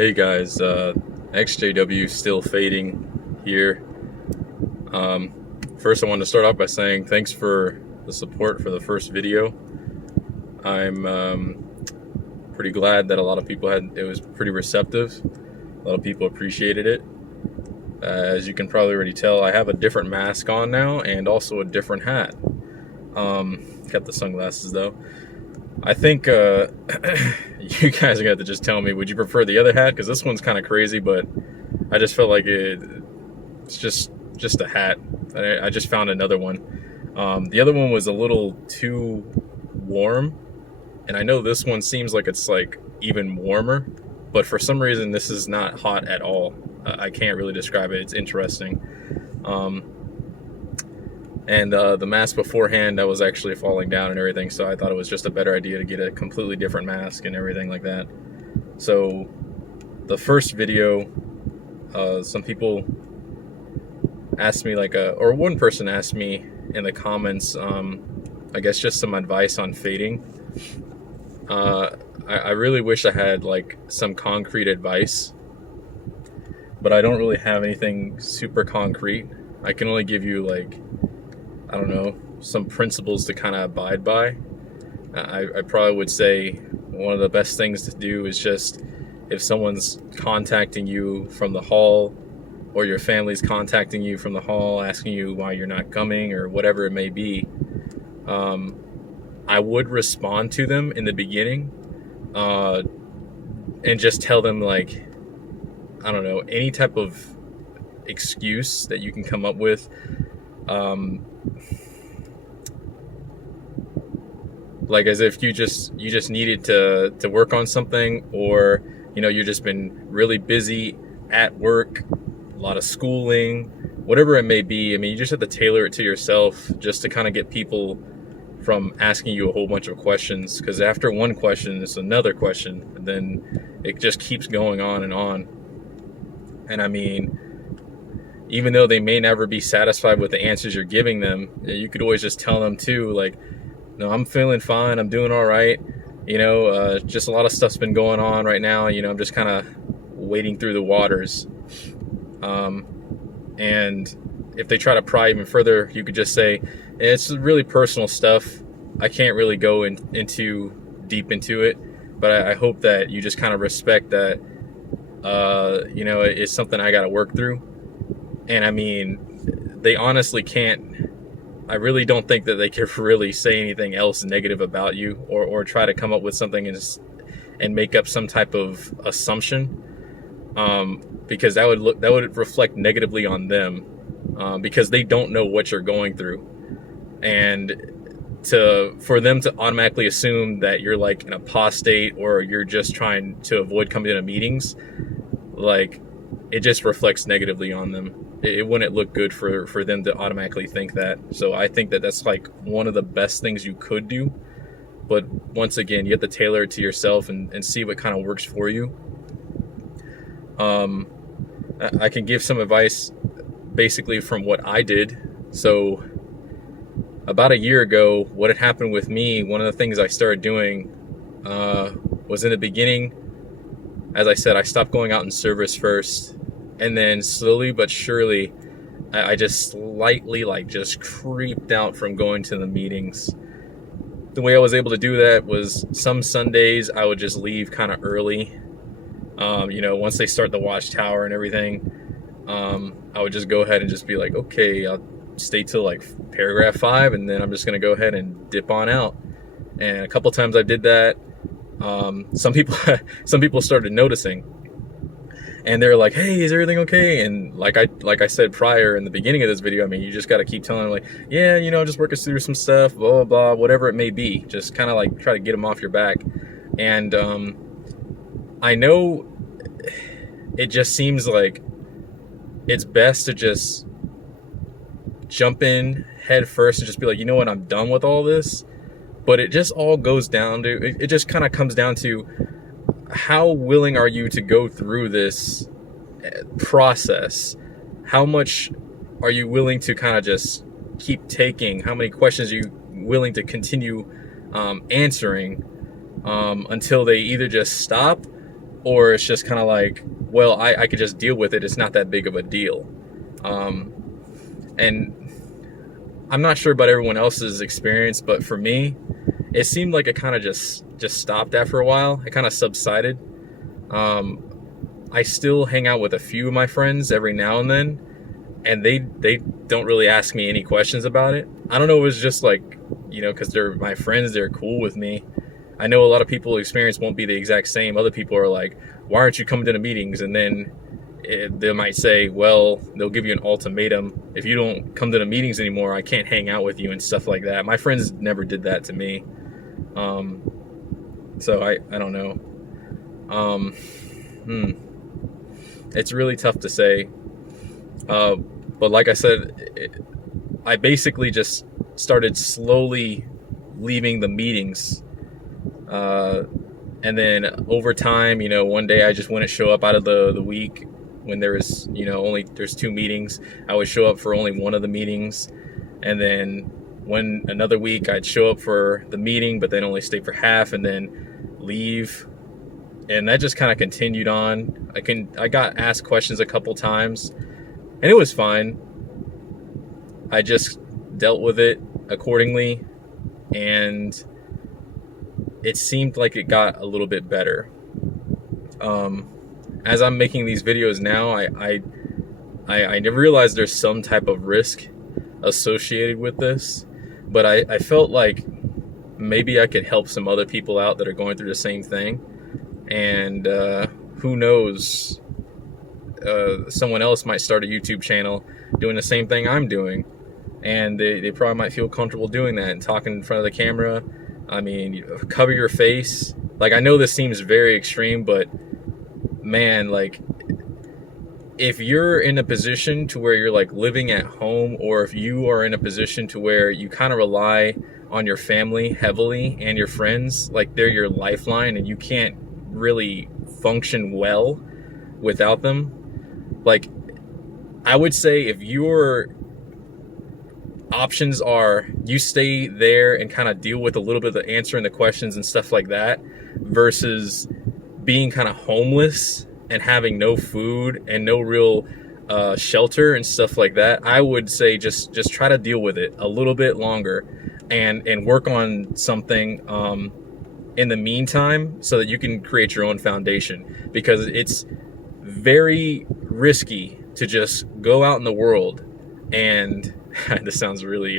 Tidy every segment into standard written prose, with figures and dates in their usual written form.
Hey guys, ExJW still fading here. First I want to start off by saying thanks for the support for the first video. I'm pretty glad that a lot of people it was pretty receptive. A lot of people appreciated it. As you can probably already tell, I have a different mask on now and also a different hat. Got the sunglasses though. I think you guys are gonna have to just tell me, would you prefer the other hat? Because this one's kind of crazy, but I just felt like it's just a hat. I just found another one. The other one was a little too warm, and I know this one seems like it's like even warmer, but for some reason this is not hot at all. I can't really describe it. It's interesting. And the mask beforehand, that was actually falling down and everything, so I thought it was just a better idea to get a completely different mask and everything like that. So the first video, some people asked me or one person asked me in the comments, I guess just some advice on fading. I really wish I had like some concrete advice, but I don't really have anything super concrete. I can only give you like, I don't know, some principles to kind of abide by. I probably would say one of the best things to do is just, if someone's contacting you from the hall, or your family's contacting you from the hall asking you why you're not coming or whatever it may be, I would respond to them in the beginning, and just tell them, like, I don't know, any type of excuse that you can come up with. Like as if you just needed to work on something, or you've just been really busy at work, a lot of schooling, whatever it may be. I mean, you just have to tailor it to yourself, just to kind of get people from asking you a whole bunch of questions, because after one question it's another question, and then it just keeps going on and on. And I mean, even though they may never be satisfied with the answers you're giving them, you could always just tell them too, like, no, I'm feeling fine, I'm doing all right, just a lot of stuff's been going on right now, I'm just kind of wading through the waters. And if they try to pry even further, you could just say, it's really personal stuff, I can't really go into deep into it, but I hope that you just kind of respect that, it's something I got to work through. And I mean, they honestly can't, I really don't think that they can really say anything else negative about you, or try to come up with something and make up some type of assumption, because that would reflect negatively on them, because they don't know what you're going through. And for them to automatically assume that you're like an apostate, or you're just trying to avoid coming to meetings, like, it just reflects negatively on them. It wouldn't look good for them to automatically think that. So I think that that's like one of the best things you could do. But once again, you have to tailor it to yourself and see what kind of works for you. I can give some advice basically from what I did. So about a year ago, what had happened with me, one of the things I started doing was, in the beginning, as I said, I stopped going out in service first. And then slowly but surely, I just slightly just creeped out from going to the meetings. The way I was able to do that was, some Sundays I would just leave kind of early. Once they start the watchtower and everything, I would just go ahead and just be like, okay, I'll stay till like paragraph 5, and then I'm just gonna go ahead and dip on out. And a couple times I did that. Some people started noticing. And they're like, hey, is everything okay? And like I said prior in the beginning of this video, I mean, you just got to keep telling them, like, yeah, just work us through some stuff, blah, blah, blah, whatever it may be. Just kind of like try to get them off your back. And I know it just seems like it's best to just jump in head first and just be like, you know what, I'm done with all this. But it just all goes down to, it just kind of comes down to, how willing are you to go through this process? How much are you willing to kind of just keep taking? How many questions are you willing to continue answering until they either just stop or it's just kind of like, well, I could just deal with it. It's not that big of a deal. And I'm not sure about everyone else's experience, but for me, it seemed like it kind of just stopped after a while. It kind of subsided. I still hang out with a few of my friends every now and then, and they don't really ask me any questions about it. I don't know, it was just like, because they're my friends, they're cool with me. I know a lot of people's experience won't be the exact same. Other people are like, why aren't you coming to the meetings? And then they might say, well, they'll give you an ultimatum. If you don't come to the meetings anymore, I can't hang out with you and stuff like that. My friends never did that to me. So I don't know. It's really tough to say. But like I said, I basically just started slowly leaving the meetings. And then over time, one day I just wouldn't show up out of the week when there was, there's 2 meetings. I would show up for only one of the meetings. And then another week I'd show up for the meeting, but then only stay for half and then leave. And that just kind of continued on. I got asked questions a couple times and it was fine. I just dealt with it accordingly, and it seemed like it got a little bit better. As I'm making these videos now, I realized there's some type of risk associated with this, but I felt like maybe I could help some other people out that are going through the same thing. And who knows, someone else might start a YouTube channel doing the same thing I'm doing, and they probably might feel comfortable doing that and talking in front of the camera. I mean, cover your face. Like, I know this seems very extreme, but man, like, if you're in a position to where you're like living at home, or if you are in a position to where you kind of rely on your family heavily and your friends, like they're your lifeline and you can't really function well without them, like, I would say if your options are you stay there and kind of deal with a little bit of answering the questions and stuff like that, versus being kind of homeless and having no food and no real shelter and stuff like that, I would say just try to deal with it a little bit longer and work on something in the meantime so that you can create your own foundation, because it's very risky to just go out in the world and this sounds really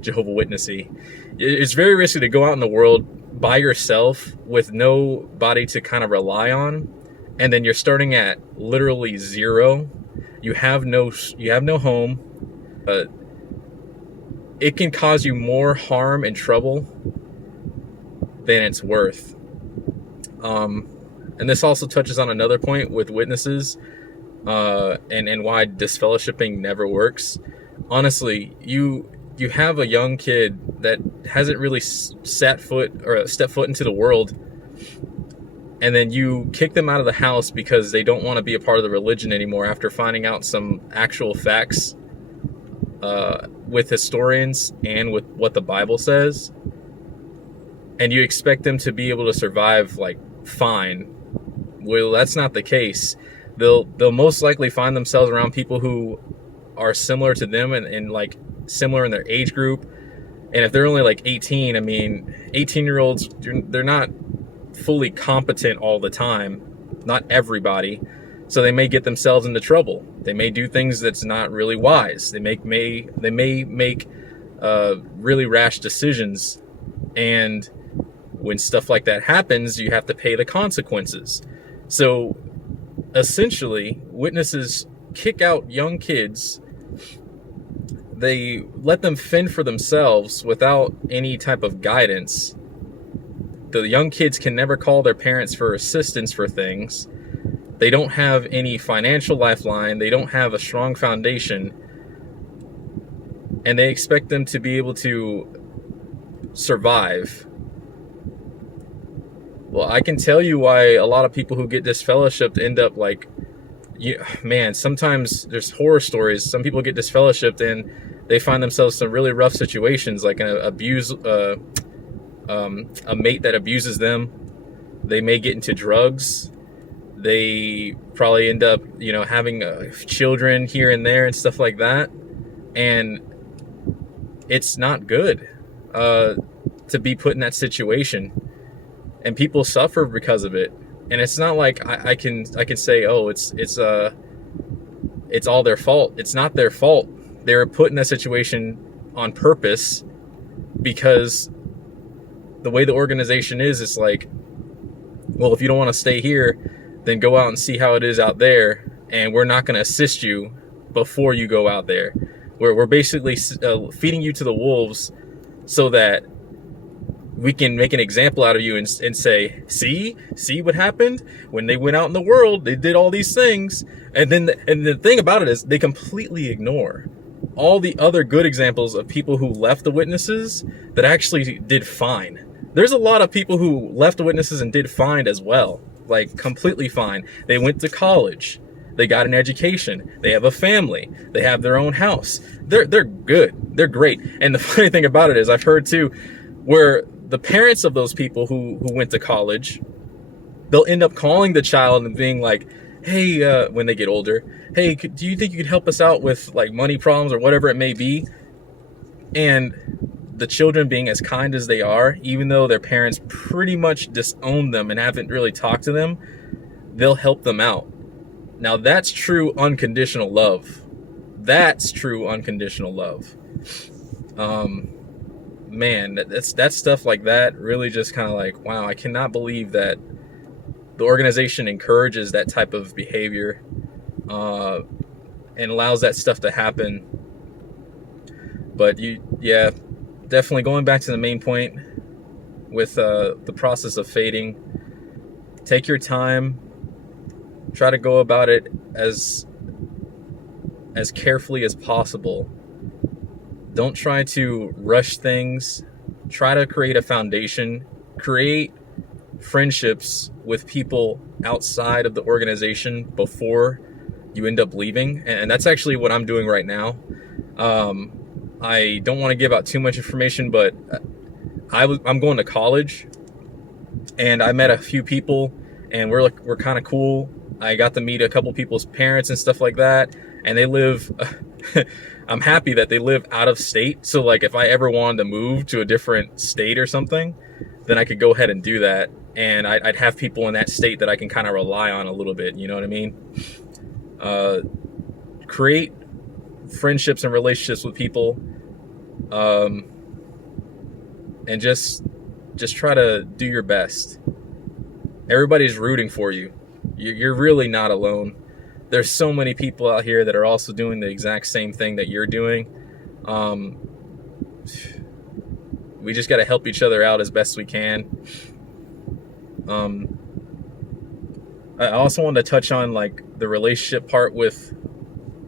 Jehovah Witnessy. It's very risky to go out in the world by yourself with nobody to kind of rely on, and then you're starting at literally zero. You have no home. It can cause you more harm and trouble than it's worth. And this also touches on another point with witnesses, and why disfellowshipping never works. Honestly, you have a young kid that hasn't really stepped foot into the world, and then you kick them out of the house because they don't want to be a part of the religion anymore after finding out some actual facts with historians and with what the Bible says, and you expect them to be able to survive like fine. Well, that's not the case. They'll most likely find themselves around people who are similar to them and like similar in their age group. And if they're only like 18, I mean, 18-year-olds, they're not fully competent all the time, not everybody. So they may get themselves into trouble. They may do things that's not really wise. They may make really rash decisions, and when stuff like that happens, you have to pay the consequences. So essentially, witnesses kick out young kids. They let them fend for themselves without any type of guidance. The young kids can never call their parents for assistance for things. They don't have any financial lifeline. They don't have a strong foundation. And they expect them to be able to survive. Well, I can tell you why a lot of people who get disfellowshipped end up like, man, sometimes there's horror stories. Some people get disfellowshipped and they find themselves in some really rough situations, like a mate that abuses them. They may get into drugs. They probably end up, having children here and there and stuff like that. And it's not good to be put in that situation, and people suffer because of it. And it's not like I can say, oh, it's all their fault. It's not their fault. They were put in that situation on purpose, because the way the organization is, it's like, well, if you don't want to stay here, then go out and see how it is out there, and we're not going to assist you before you go out there. We're basically feeding you to the wolves so that we can make an example out of you and say, see what happened when they went out in the world, they did all these things. And then the thing about it is they completely ignore all the other good examples of people who left the witnesses that actually did fine. There's a lot of people who left the witnesses and did fine as well, like completely fine. They went to college, they got an education, they have a family, they have their own house. They're good, they're great. And the funny thing about it is, I've heard too, where the parents of those people who went to college, they'll end up calling the child and being like, hey, when they get older, hey, do you think you could help us out with like money problems or whatever it may be? And the children, being as kind as they are, even though their parents pretty much disown them and haven't really talked to them, they'll help them out. Now that's true unconditional love. That's true unconditional love. Man, that's stuff like that really just kind of like, wow, I cannot believe that the organization encourages that type of behavior and allows that stuff to happen. But definitely going back to the main point with the process of fading, take your time, try to go about it as carefully as possible. Don't try to rush things. Try to create a foundation, create friendships with people outside of the organization before you end up leaving. And that's actually what I'm doing right now. I don't want to give out too much information, but I'm going to college, and I met a few people, and we're kind of cool. I got to meet a couple people's parents and stuff like that, and they live I'm happy that they live out of state. So like if I ever wanted to move to a different state or something, then I could go ahead and do that. And I'd have people in that state that I can kind of rely on a little bit. You know what I mean? Create friendships and relationships with people. And just try to do your best. Everybody's rooting for you. You're really not alone. There's so many people out here that are also doing the exact same thing that you're doing. We just got to help each other out as best we can. I also wanted to touch on like the relationship part with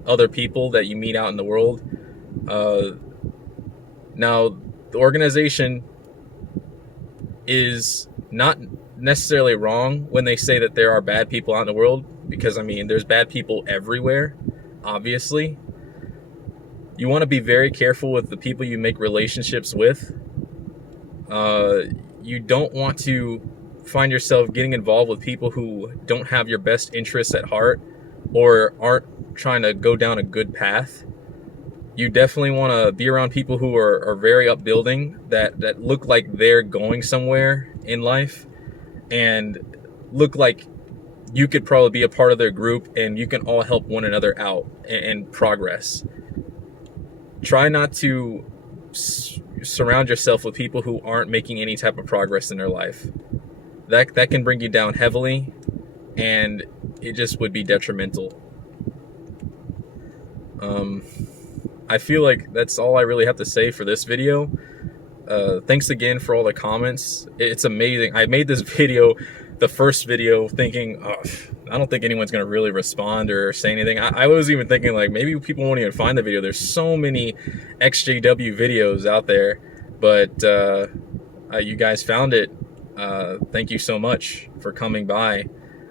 other people that you meet out in the world. Now, the organization is not necessarily wrong when they say that there are bad people out in the world, because I mean, there's bad people everywhere, obviously. You want to be very careful with the people you make relationships with. You don't want to find yourself getting involved with people who don't have your best interests at heart or aren't trying to go down a good path. You definitely want to be around people who are very upbuilding, that look like they're going somewhere in life and look like you could probably be a part of their group and you can all help one another out and progress. Try not to surround yourself with people who aren't making any type of progress in their life. That can bring you down heavily, and it just would be detrimental. I feel like that's all I really have to say for this video. Thanks again for all the comments. It's amazing. I made this video, the first video, thinking, oh, I don't think anyone's going to really respond or say anything. I was even thinking like maybe people won't even find the video. There's so many ExJW videos out there, but you guys found it. Thank you so much for coming by.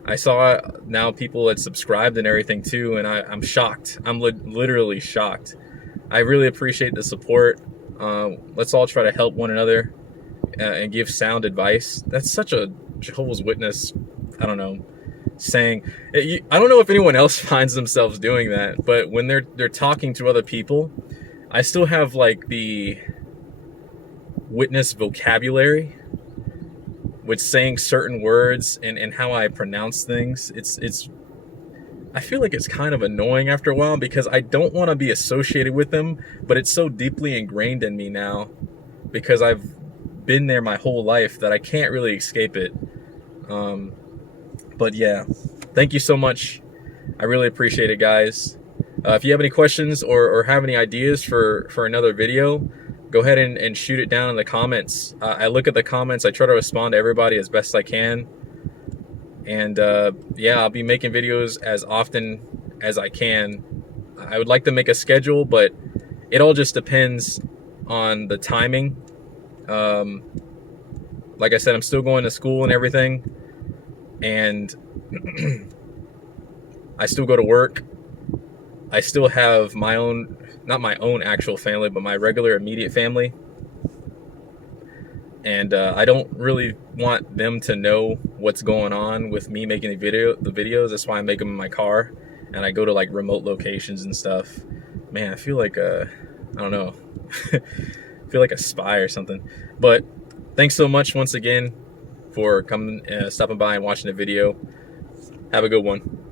I saw now people had subscribed and everything too, and I'm shocked. I'm literally shocked. I really appreciate the support. Let's all try to help one another and give sound advice. That's such a Jehovah's Witness, I don't know, saying, I don't know if anyone else finds themselves doing that, but when they're talking to other people, I still have like the witness vocabulary with saying certain words and how I pronounce things. It's I feel like it's kind of annoying after a while because I don't want to be associated with them, but it's so deeply ingrained in me now because I've been there my whole life that I can't really escape it. But yeah, thank you so much. I really appreciate it, guys. If you have any questions or have any ideas for another video, go ahead and shoot it down in the comments. I look at the comments. I try to respond to everybody as best I can. And yeah, I'll be making videos as often as I can. I would like to make a schedule, but it all just depends on the timing. Like I said, I'm still going to school and everything, and I still go to work. I still have my own, not my own actual family, but my regular immediate family. And I don't really want them to know what's going on with me making the videos. That's why I make them in my car, and I go to like remote locations and stuff. Man, I feel like I don't know, I feel like a spy or something. But thanks so much once again for coming, stopping by and watching the video. Have a good one.